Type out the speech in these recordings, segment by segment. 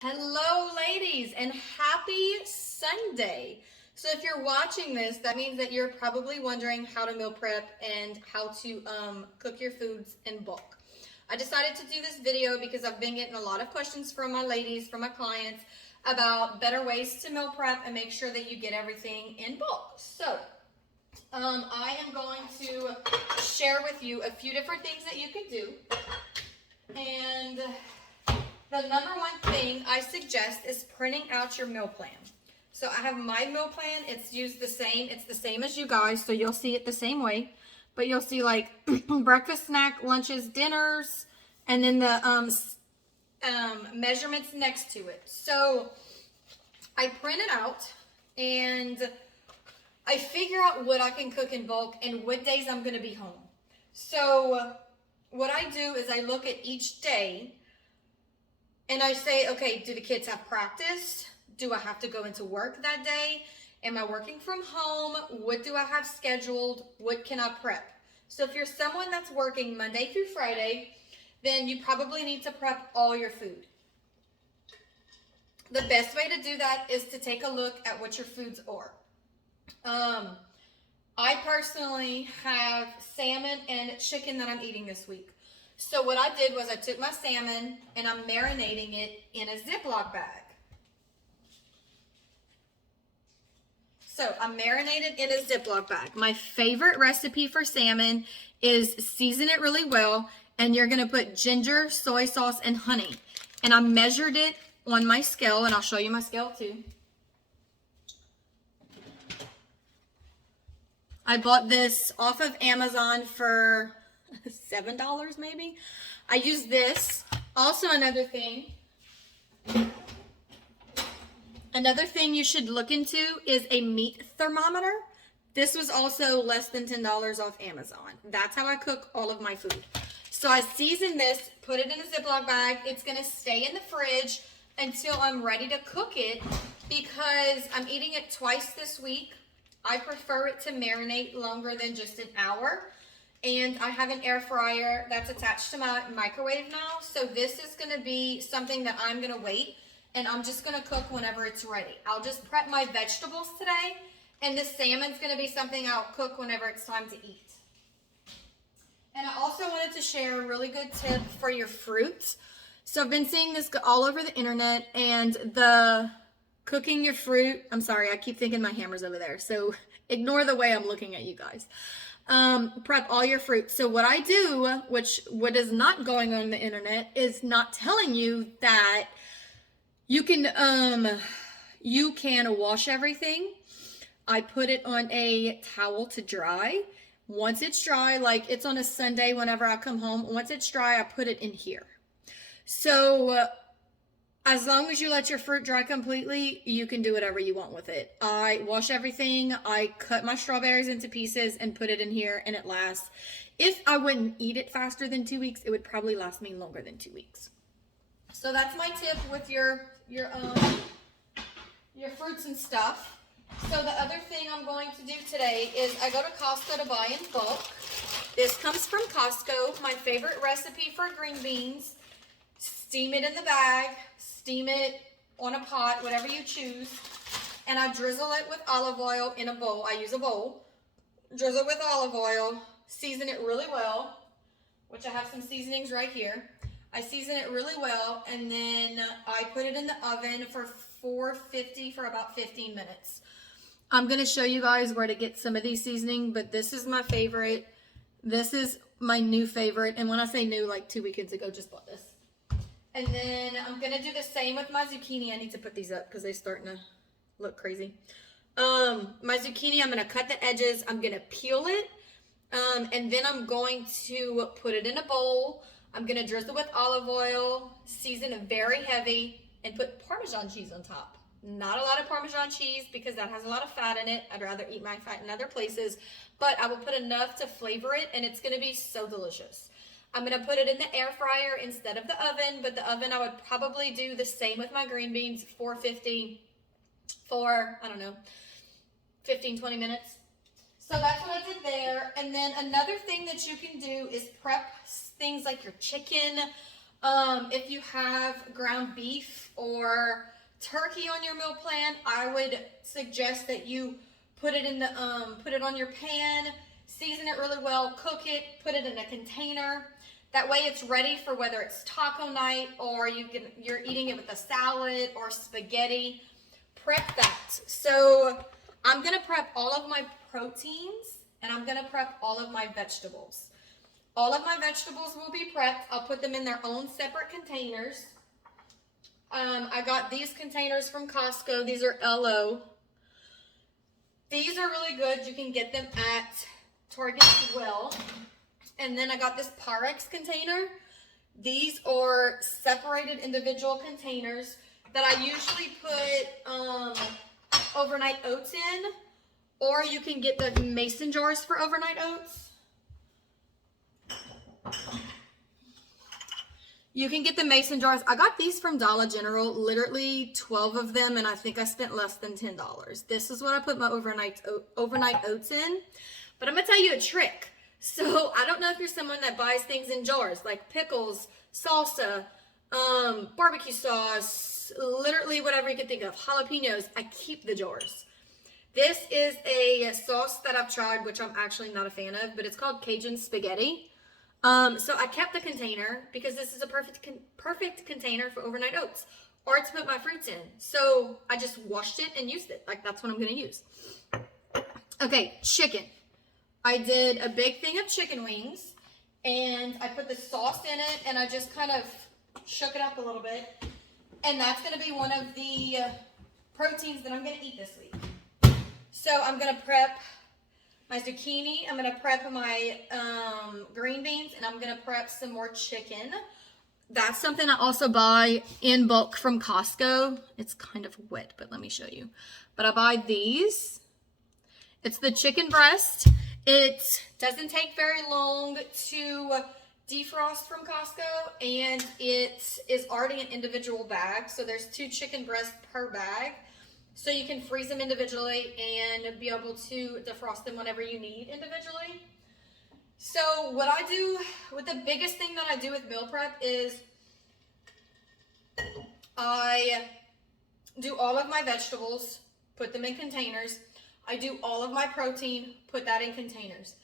Hello, ladies, and happy Sunday. So, if you're watching this, that means that you're probably wondering how to meal prep and how to cook your foods in bulk. I decided to do this video because I've been getting a lot of questions from my ladies, from my clients, about better ways to meal prep and make sure that you get everything in bulk. So, I am going to share with you a few different things that you can do. And the number one thing I suggest is printing out your meal plan. So I have my meal plan. It's used the same. It's the same as you guys, so you'll see it the same way. But you'll see like breakfast, snack, lunches, dinners, and then the measurements next to it. So I print it out and I figure out what I can cook in bulk and what days I'm going to be home. So what I do is I look at each day and I say, okay, do the kids have practice? Do I have to go into work that day? Am I working from home? What do I have scheduled? What can I prep? So if you're someone that's working Monday through Friday, then you probably need to prep all your food. The best way to do that is to take a look at what your foods are. I personally have salmon and chicken that I'm eating this week. So what I did was I took my salmon and I'm marinating it in a Ziploc bag. So I'm marinated in a Ziploc bag. My favorite recipe for salmon is season it really well, and you're gonna put ginger, soy sauce, and honey. And I measured it on my scale, and I'll show you my scale too. I bought this off of Amazon for $7 maybe. I use this. Also another thing you should look into is a meat thermometer. This was also less than $10 off Amazon. That's how I cook all of my food. So I season this, put it in a Ziploc bag. It's gonna stay in the fridge until I'm ready to cook it because I'm eating it twice this week. I prefer it to marinate longer than just an hour. And I have an air fryer that's attached to my microwave now. So this is gonna be something that I'm gonna wait and I'm just gonna cook whenever it's ready. I'll just prep my vegetables today and the salmon's gonna be something I'll cook whenever it's time to eat. And I also wanted to share a really good tip for your fruits. So I've been seeing this all over the internet, and the cooking your fruit, I'm sorry, I keep thinking my hammer's over there. So ignore the way I'm looking at you guys. Prep all your fruit. So what I do, what is not going on the internet, is not telling you that you can wash everything. I put it on a towel to dry. Once it's dry, like it's on a Sunday whenever I come home, once it's dry, I put it in here. So as long as you let your fruit dry completely, you can do whatever you want with it. I wash everything. I cut my strawberries into pieces and put it in here, and it lasts. If I wouldn't eat it faster than 2 weeks, it would probably last me longer than 2 weeks. So that's my tip with your fruits and stuff. So the other thing I'm going to do today is I go to Costco to buy in bulk. This comes from Costco. My favorite recipe for green beans. Steam it in the bag, steam it on a pot, whatever you choose, and I drizzle it with olive oil in a bowl. I use a bowl, drizzle it with olive oil, season it really well, which I have some seasonings right here. I season it really well, and then I put it in the oven for 450 for about 15 minutes. I'm going to show you guys where to get some of these seasoning, but this is my favorite. This is my new favorite, and when I say new, like 2 weekends ago, just bought this. And then I'm going to do the same with my zucchini. I need to put these up because they're starting to look crazy. My zucchini, I'm going to cut the edges. I'm going to peel it. And then I'm going to put it in a bowl. I'm going to drizzle with olive oil, season it very heavy, and put Parmesan cheese on top. Not a lot of Parmesan cheese because that has a lot of fat in it. I'd rather eat my fat in other places. But I will put enough to flavor it, and it's going to be so delicious. I'm going to put it in the air fryer instead of the oven, but the oven I would probably do the same with my green beans, 450 for, I don't know, 15, 20 minutes. So that's what I did there. And then another thing that you can do is prep things like your chicken. If you have ground beef or turkey on your meal plan, I would suggest that you put it in the put it on your pan, season it really well, cook it, put it in a container. That way it's ready for whether it's taco night or you're eating it with a salad or spaghetti. Prep that. So I'm gonna prep all of my proteins and I'm gonna prep all of my vegetables. All of my vegetables will be prepped. I'll put them in their own separate containers. I got these containers from Costco. These are LO. These are really good. You can get them at Target as well. And then I got this Pyrex container. These are separated individual containers that I usually put overnight oats in, or you can get the mason jars for overnight oats. You can get the mason jars. I got these from Dollar General, literally 12 of them, and I think I spent less than $10. This is what I put my overnight oats in. But I'm gonna tell you a trick. So I don't know if you're someone that buys things in jars, like pickles, salsa, barbecue sauce, literally whatever you can think of, jalapenos. I keep the jars. This is a sauce that I've tried, which I'm actually not a fan of, but it's called Cajun spaghetti. So I kept the container because this is a perfect container for overnight oats or to put my fruits in. So I just washed it and used it. Like, that's what I'm going to use. Okay, chicken. I did a big thing of chicken wings and I put the sauce in it and I just kind of shook it up a little bit. And that's going to be one of the proteins that I'm going to eat this week. So I'm going to prep my zucchini, I'm going to prep my green beans, and I'm going to prep some more chicken. That's something I also buy in bulk from Costco. It's kind of wet, but let me show you. But I buy these. It's the chicken breast. It doesn't take very long to defrost from Costco, and it is already an individual bag. So there's 2 chicken breasts per bag. So you can freeze them individually and be able to defrost them whenever you need individually. So what I do, the biggest thing that I do with meal prep is I do all of my vegetables, put them in containers. I do all of my protein, put that in containers.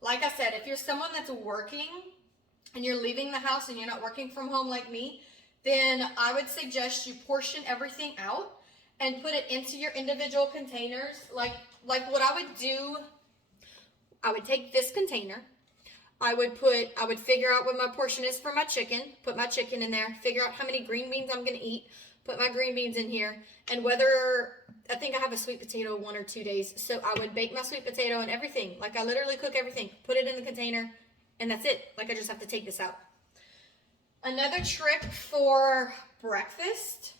Like I said, if you're someone that's working and you're leaving the house and you're not working from home like me, then I would suggest you portion everything out and put it into your individual containers. Like what I would do, I would take this container, I would figure out what my portion is for my chicken, put my chicken in there, figure out how many green beans I'm gonna eat, put my green beans in here, and whether, I think I have a sweet potato 1 or 2 days, so I would bake my sweet potato and everything. Like, I literally cook everything, put it in the container, and that's it. Like, I just have to take this out. Another trick for breakfast,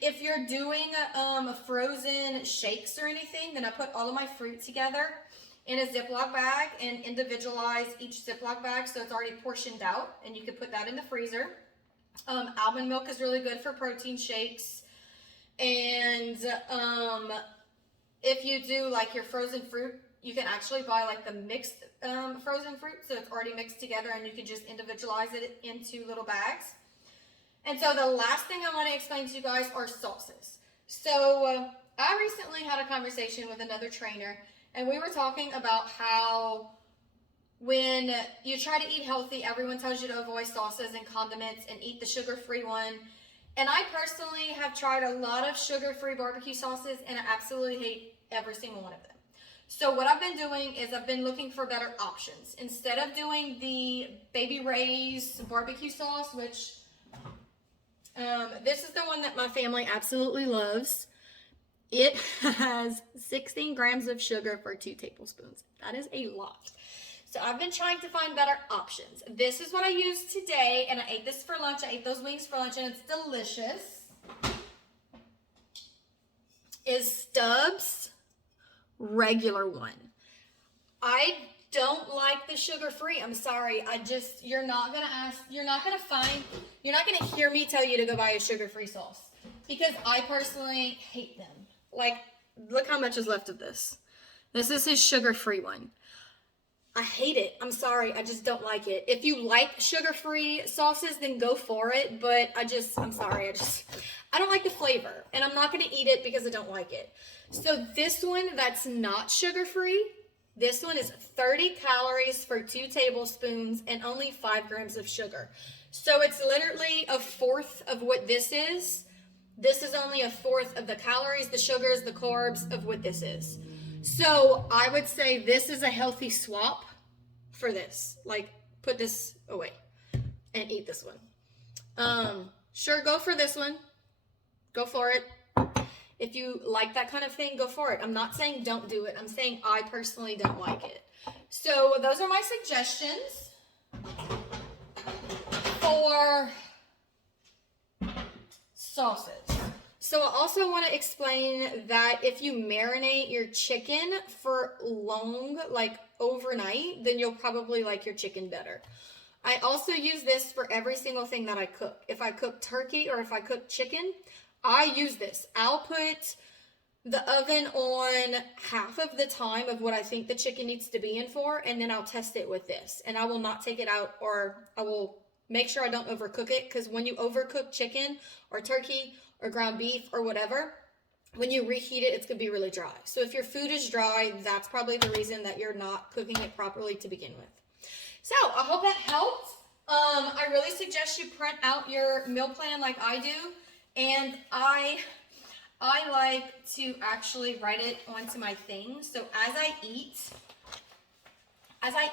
if you're doing frozen shakes or anything, then I put all of my fruit together in a Ziploc bag and individualize each Ziploc bag so it's already portioned out, and you can put that in the freezer. Almond milk is really good for protein shakes. And if you do like your frozen fruit, you can actually buy like the mixed frozen fruit, so it's already mixed together and you can just individualize it into little bags. And so the last thing I want to explain to you guys are sauces. So I recently had a conversation with another trainer, and we were talking about how when you try to eat healthy, everyone tells you to avoid sauces and condiments and eat the sugar-free one. And I personally have tried a lot of sugar-free barbecue sauces, and I absolutely hate every single one of them. So what I've been doing is I've been looking for better options. Instead of doing the Baby Ray's barbecue sauce, which this is the one that my family absolutely loves. It has 16 grams of sugar for 2 tablespoons. That is a lot. So I've been trying to find better options. This is what I used today, and I ate this for lunch. I ate those wings for lunch, and it's delicious. Is Stubbs regular one. I don't like the sugar-free. I'm sorry. You're not gonna hear me tell you to go buy a sugar-free sauce, because I personally hate them. Like, look how much is left of this. This is his sugar-free one. I hate it. I'm sorry. I just don't like it. If you like sugar-free sauces, then go for it. But I'm sorry. I don't like the flavor. And I'm not going to eat it because I don't like it. So this one that's not sugar-free, this one is 30 calories for 2 tablespoons and only 5 grams of sugar. So it's literally a fourth of what this is. This is only a fourth of the calories, the sugars, the carbs of what this is. So I would say this is a healthy swap for this. Like, put this away and eat this one. Sure, go for this one. Go for it. If you like that kind of thing, go for it. I'm not saying don't do it. I'm saying I personally don't like it. So those are my suggestions for sauces. So I also want to explain that if you marinate your chicken for long, like overnight, then you'll probably like your chicken better. I also use this for every single thing that I cook. If I cook turkey or if I cook chicken, I use this. I'll put the oven on half of the time of what I think the chicken needs to be in for, and then I'll test it with this. And I will not take it out, or I will make sure I don't overcook it, because when you overcook chicken or turkey or ground beef or whatever, when you reheat it, it's going to be really dry. So if your food is dry, that's probably the reason that you're not cooking it properly to begin with. So I hope that helped. I really suggest you print out your meal plan like I do. And I like to actually write it onto my thing. So as I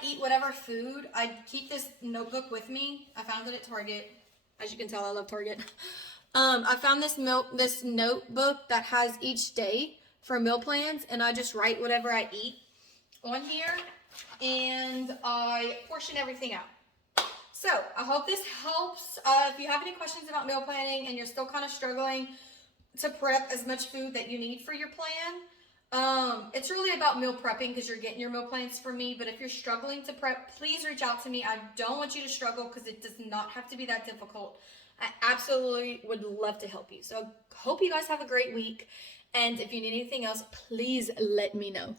eat whatever food, I keep this notebook with me. I found it at Target. As you can tell, I love Target. I found this notebook that has each day for meal plans, and I just write whatever I eat on here, and I portion everything out. So I hope this helps. If you have any questions about meal planning and you're still kind of struggling to prep as much food that you need for your plan, it's really about meal prepping because you're getting your meal plans from me. But if you're struggling to prep, please reach out to me. I don't want you to struggle because it does not have to be that difficult. I absolutely would love to help you. So hope you guys have a great week. And if you need anything else, please let me know.